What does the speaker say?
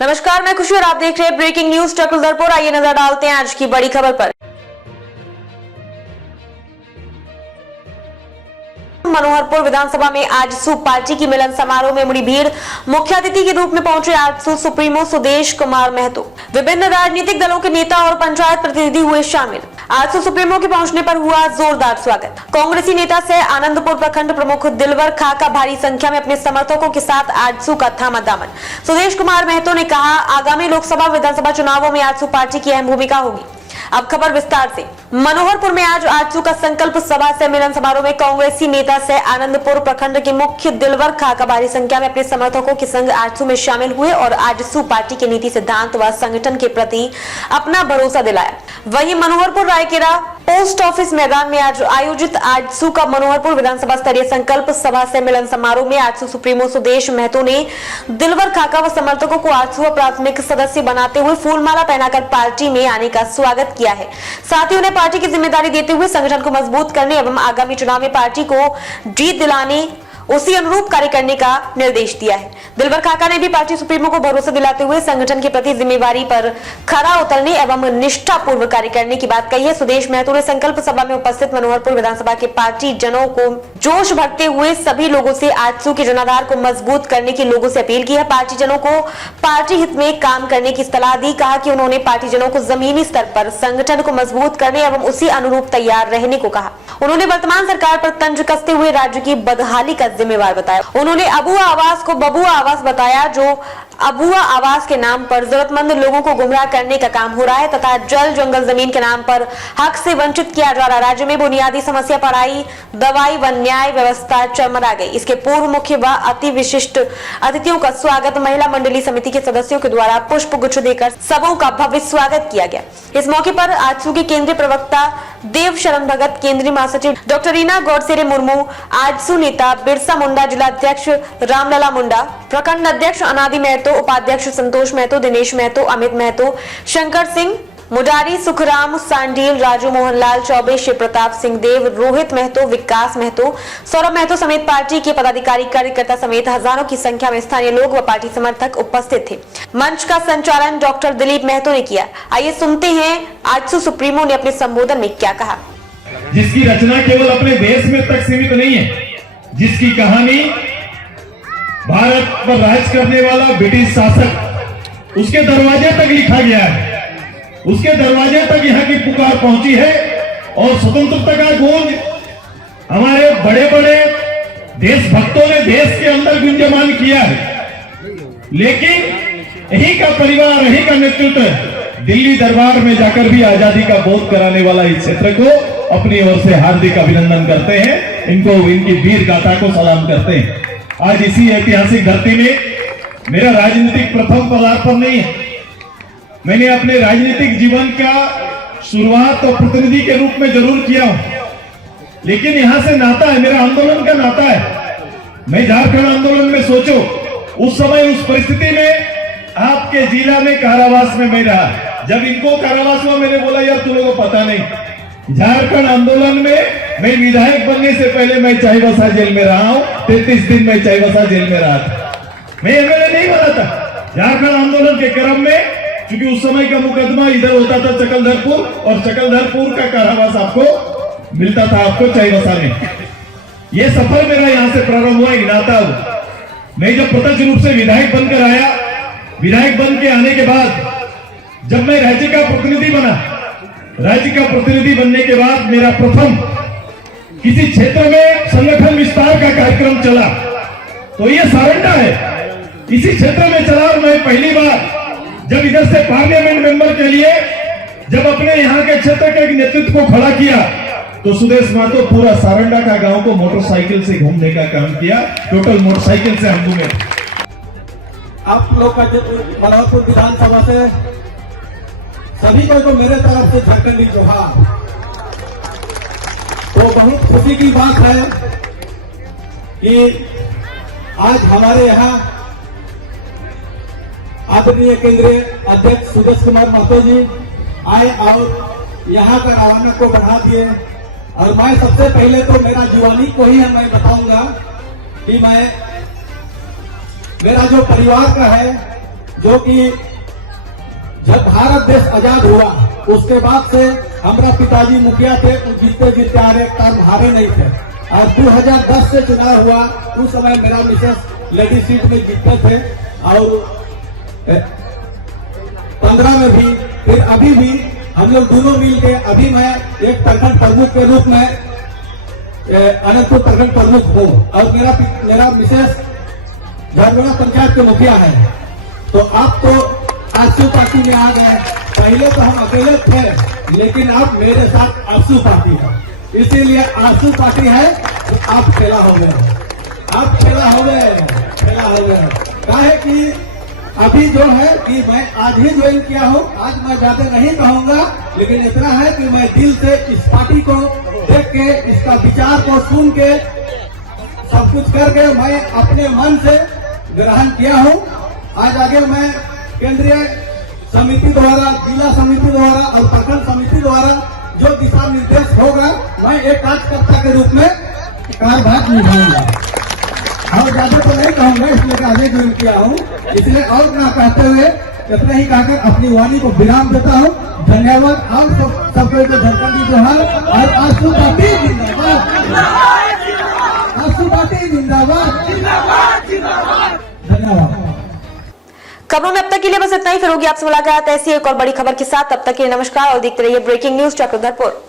नमस्कार, मैं खुशी और आप देख रहे हैं ब्रेकिंग न्यूज टकुलदरपुर। आइए नजर डालते हैं आज की बड़ी खबर पर। मनोहरपुर विधानसभा में आजसू पार्टी की मिलन समारोह में मुड़ी भीड़। मुख्य अतिथि के रूप में पहुंचे आजसू सुप्रीमो सुदेश कुमार महतो। विभिन्न राजनीतिक दलों के नेता और पंचायत प्रतिनिधि हुए शामिल। आजसू सुप्रीमो के पहुंचने पर हुआ जोरदार स्वागत। कांग्रेसी नेता से आनंदपुर प्रखंड प्रमुख दिलवर खाका भारी संख्या में अपने समर्थकों के साथ आजसू का थामा दामन। सुदेश कुमार महतो ने कहा, आगामी लोकसभा विधानसभा चुनावों में आजसू पार्टी की अहम भूमिका होगी। अब खबर विस्तार से। मनोहरपुर में आज आजसू का संकल्प सभा से मिलन समारोह में कांग्रेसी नेता से आनंदपुर प्रखंड के मुख्य दिलवर खाका भारी संख्या में अपने समर्थकों के संग आजसू में शामिल हुए और आजसू पार्टी के नीति सिद्धांत व संगठन के प्रति अपना भरोसा दिलाया। वहीं मनोहरपुर रायकेला पोस्ट ऑफिस मैदान में आज आयोजित आजसू का मनोहरपुर विधानसभा स्तरीय संकल्प सभा से मिलन समारोह में आजसू सुप्रीमो सुदेश महतो ने दिलवर खाका व समर्थकों को आजसू प्राथमिक सदस्य बनाते हुए फूलमाला पहनाकर पार्टी में आने का स्वागत किया है। साथ ही उन्हें पार्टी की जिम्मेदारी देते हुए संगठन को मजबूत करने एवं आगामी चुनाव में पार्टी को जीत दिलाने उसी अनुरूप कार्य करने का निर्देश दिया है। दिलवर खाका ने भी पार्टी सुप्रीमो को भरोसा दिलाते हुए संगठन के प्रति जिम्मेवारी पर खरा उतरने एवं निष्ठापूर्वक कार्य करने की बात कही है। सुदेश महतो ने संकल्प सभा में उपस्थित मनोहरपुर विधानसभा के पार्टी जनों को जोश भरते हुए सभी लोगों से आजसू के जनाधार को मजबूत करने की लोगों से अपील की है। पार्टी जनों को पार्टी हित में काम करने की सलाह दी। कहा कि उन्होंने पार्टी जनों को जमीनी स्तर पर संगठन को मजबूत करने एवं उसी अनुरूप तैयार रहने को कहा। उन्होंने वर्तमान सरकार पर तंज कसते हुए राज्य की बदहाली का जिम्मेवार बताया। उन्होंने अबुआ आवास को बबुआ आवास बताया, जो अबुआ आवास के नाम पर जरूरतमंद लोगों को गुमराह करने का काम हो रहा है तथा जल जंगल जमीन के नाम पर हक से वंचित किया जा रहा। राज्य में बुनियादी समस्या पढ़ाई, दवाई व न्याय व्यवस्था चरमरा गई। इसके पूर्व मुख्य व अति विशिष्ट अतिथियों का स्वागत महिला मंडली समिति के सदस्यों के द्वारा पुष्प गुच्छ देकर सबों का भव्य स्वागत किया गया। इस मौके पर आजसू के केंद्रीय प्रवक्ता देव शरण भगत, केंद्रीय महासचिव डॉक्टर रीना गौडसेरे मुर्मू, आजसू नेता बिरसा मुंडा, जिला अध्यक्ष रामलला मुंडा, प्रखंड अध्यक्ष अनादि महतो, उपाध्यक्ष संतोष महतो, दिनेश महतो, अमित महतो, शंकर सिंह मुडारी, सुखराम सांडील, राजू मोहनलाल चौबे, शिव प्रताप सिंह देव, रोहित महतो, विकास महतो, सौरभ महतो समेत पार्टी के पदाधिकारी, कार्यकर्ता समेत हजारों की संख्या में स्थानीय लोग व पार्टी समर्थक उपस्थित थे। मंच का संचालन डॉक्टर दिलीप महतो ने किया। आइए सुनते हैं आजसू सुप्रीमो ने अपने संबोधन में क्या कहा। जिसकी रचना केवल अपने देश में तक सीमित नहीं है, जिसकी कहानी भारत पर राज करने वाला ब्रिटिश शासक, उसके दरवाजे तक लिखा गया है, उसके दरवाजे तक यहाँ की पुकार पहुंची है और स्वतंत्रता का गूंज हमारे बड़े बड़े देशभक्तों ने देश के अंदर गुंजमान किया है। लेकिन यही का परिवार, यही का नेतृत्व दिल्ली दरबार में जाकर भी आजादी का बोध कराने वाला इस क्षेत्र को अपनी ओर से हार्दिक अभिनंदन करते हैं। इनको, इनकी वीर गाथा को सलाम करते हैं। आज इसी ऐतिहासिक धरती में मेरा राजनीतिक प्रथम पदार्पण नहीं है। मैंने अपने राजनीतिक जीवन का शुरुआत और प्रतिनिधि के रूप में जरूर किया हूं, लेकिन यहां से नाता है, मेरा आंदोलन का नाता है। मैं झारखंड आंदोलन में सोचो, उस समय उस परिस्थिति में आपके जिला में कारावास में मैं रहा। जब इनको कारावास हुआ, मैंने बोला यार तुम लोगों को पता नहीं, झारखंड आंदोलन में मैं विधायक बनने से पहले मैं चाईबासा जेल में रहा हूं। 33 दिन मैं चाईबासा जेल में रहा था। मैं एमएलए नहीं बना था। झारखंड आंदोलन के क्रम में, क्योंकि उस समय का मुकदमा इधर होता था चकलधरपुर, और चकलधरपुर का कारावास आपको मिलता था, आपको चाईबासा में। यह सफर मेरा यहां से प्रारंभ हुआ, नाता हुआ। मैं जब प्रत्यक्ष रूप से विधायक बनकर आया, विधायक बन के आने के बाद जब मैं राज्य का प्रतिनिधि बना, राज्य का प्रतिनिधि बनने के बाद मेरा प्रथम किसी क्षेत्र में संगठन विस्तार का कार्यक्रम चला, तो यह सारंडा है, इसी क्षेत्र में चला। और मैं पहली बार जब इधर से पार्लियामेंट मेंबर के लिए जब अपने यहाँ के क्षेत्र के नेतृत्व को खड़ा किया, तो सुदेश महतो पूरा सारंडा का गांव को मोटरसाइकिल से घूमने का काम किया। टोटल मोटरसाइकिल से हम घूमे। आप लोग का मनोहरपुर विधानसभा से सभी को मेरे तरफ से झंडे जोहार। तो बहुत खुशी की बात है कि आज हमारे यहाँ आदरणीय केंद्रीय अध्यक्ष सुदेश कुमार महतो जी आए और यहाँ का रवाना को बढ़ा दिए। और मैं सबसे पहले तो मेरा जुबानी को ही मैं बताऊंगा कि मैं मेरा जो परिवार का है जो कि जब भारत देश आजाद हुआ उसके बाद से हमारा पिताजी मुखिया थे, जीतते जीतते आ रहे, टर्म हारे नहीं थे। और 2010 से चुनाव हुआ, उस समय मेरा मिसेस लेडी सीट में जीतते थे और 15 में भी, फिर अभी भी हम लोग दोनों मिल के, अभी मैं एक प्रखंड प्रमुख के रूप में अनंतपुर प्रखंड प्रमुख हूँ और मेरा मिसेस झारगुड़ा पंचायत के मुखिया है। तो आप तो आंसू पार्टी में आ गए, पहले तो हम अकेले थे, लेकिन अब मेरे साथ आंसू पार्टी है, इसीलिए आंसू पार्टी है तो आप खेला हो गए, आप खेला हो गए। काहे कि अभी जो है कि मैं आज ही ज्वाइन किया हूँ, आज मैं ज्यादा नहीं कहूंगा, लेकिन इतना है कि मैं दिल से इस पार्टी को देख के, इसका विचार को सुन के, सब कुछ करके मैं अपने मन से ग्रहण किया हूँ। आज आगे मैं केंद्रीय समिति द्वारा, जिला समिति द्वारा और प्रखंड समिति द्वारा जो दिशा निर्देश होगा, मैं एक कार्यकर्ता के रूप में कार्यभार निभाऊंगा और ज्यादा तो नहीं कहूंगा, इसलिए आगे ज्वाइन किया हूँ। इसलिए और ना कहते हुए इतना ही कहकर अपनी वाणी को विराम देता हूँ। धन्यवाद। और सबको धनखंडी जोहार और आंसू पार्टी जिंदाबाद, आंसू पार्टी जिंदाबाद। धन्यवाद। खबरों में अब तक के लिए बस इतना ही। फिर होगी आपसे मुलाकात ऐसी एक और बड़ी खबर के साथ। तब तक के लिए नमस्कार और देखते रहिए ब्रेकिंग न्यूज चक्रधरपुर।